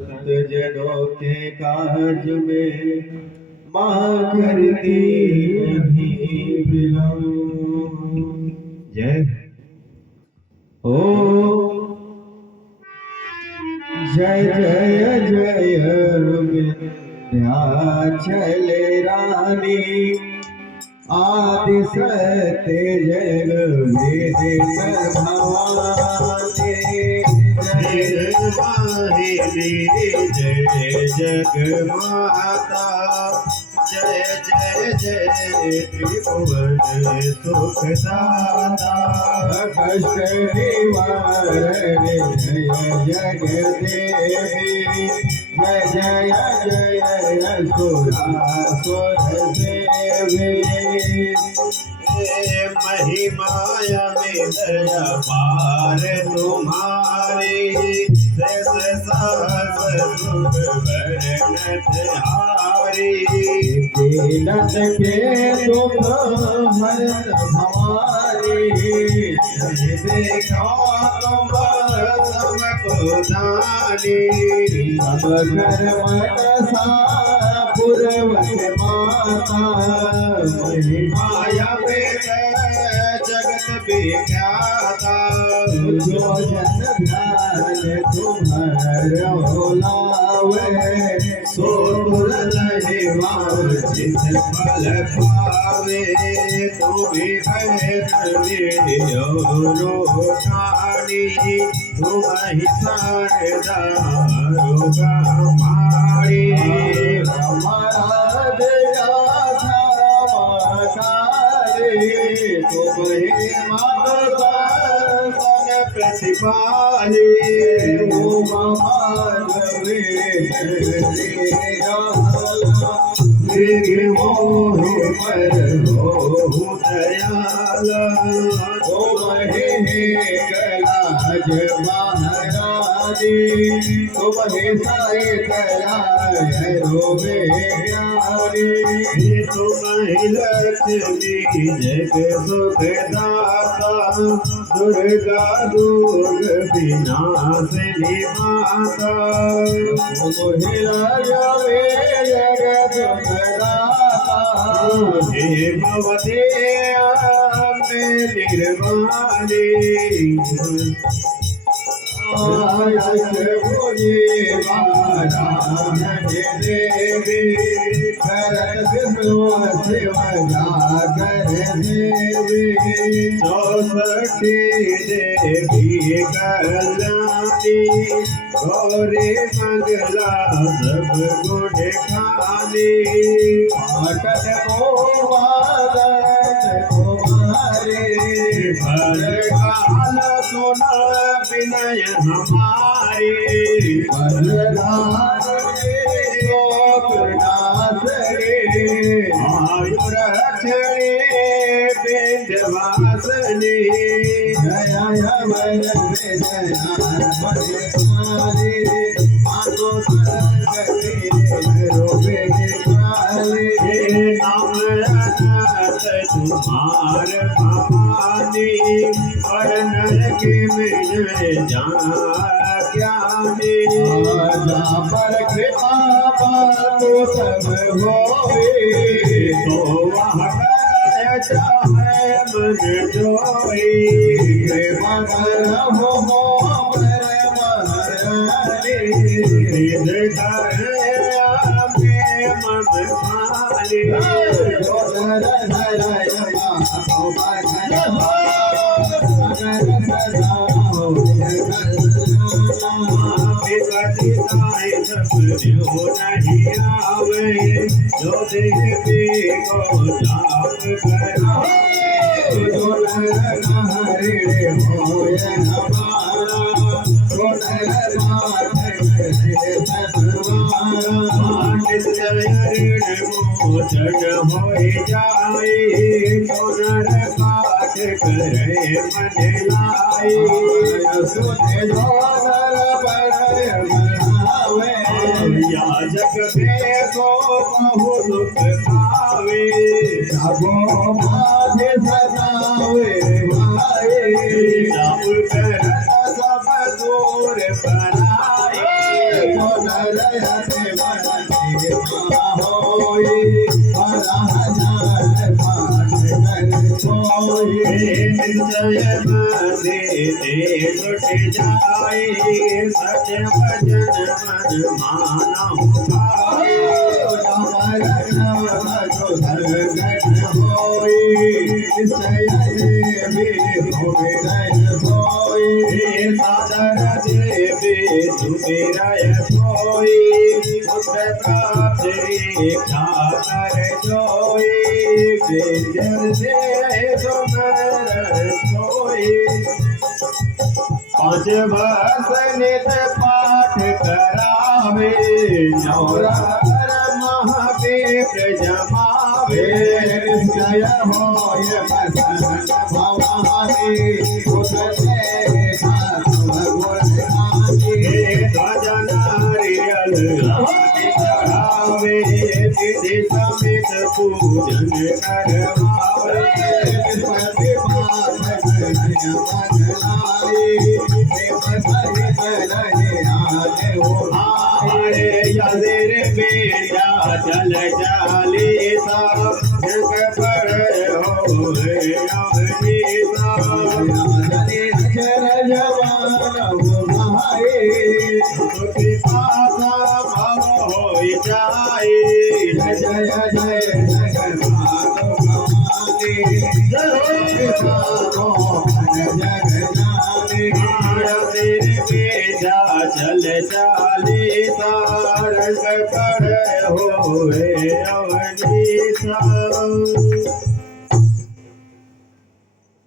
जनों के काज में माँ करती नहीं विलम्ब। जय हो जय जय जय विंध्याचल रानी आदि सत्य जग वेद भवानी। जय वाहिनी जय जग माता जय जय जय त्रिभुवन सुखदाता कष्ट निवारण जय जग देवी जय जय जय सुरासुर देवी। महिमाया में दया पार तुम्हारी शेष सहस्र सुख वर्णत हारी। दीनत के तुम भरत भवानी देखा तुम सबको दानी। सब घर मनसा पुरवत माता माया वेद जगत विख्याता। जो जन ध्यान तुम्हारा लावे सो चित फल पावे। तुम्हें रोषानी तुम ही शारदा मारी। हमारा दया तुम्हें माता प्रतिपाली। मोह पर हो दयाल तुम्हें कलाज महाराजी। तुम्हें सारे कलाय रोवे प्यारी। तुम्हें लक्ष्मी जग सुखदाता दुर्गा दुर्ग विनाशिनी माता। तुम्हें राजा जगत भवते निर्वाणी। देवी भरत देवी चौसठी देवी कल्याणी। गौरी मंगला सब गुण खाली। पाटन भर काल सुना विनय हमारी। आयु रक्षणे विंध्यवासिनी। जय तुम्हार भवानी और नरक में जाना ज्ञानी। पर कृपा तो सब होए तो वह चाहे मन जोई। कृपा हो नहीं आवे जो देवी को जाप करा। मोचन हो जाए सोनर पाठ करे मन लाई। याजक में को बहु दुख पावे सबो माधे सदावे भाई। सब कर सब दूर बनाए नरयते बनते होई हजार पाठ कर सोई निर्जय दे लुट जाए सच भजन मन माना भाई धरगन होई सय भी सोई सादर देवी सुमिरय सोई मुद्री खातर जोई जल दे सुमर सोई पांच वर्ष नित पाठ करावे नवरात्र महादेव जमावे जय होय बसन भवानी उठते ध्वज नारियल चढ़ावे विधि समित पूजन करवावे चल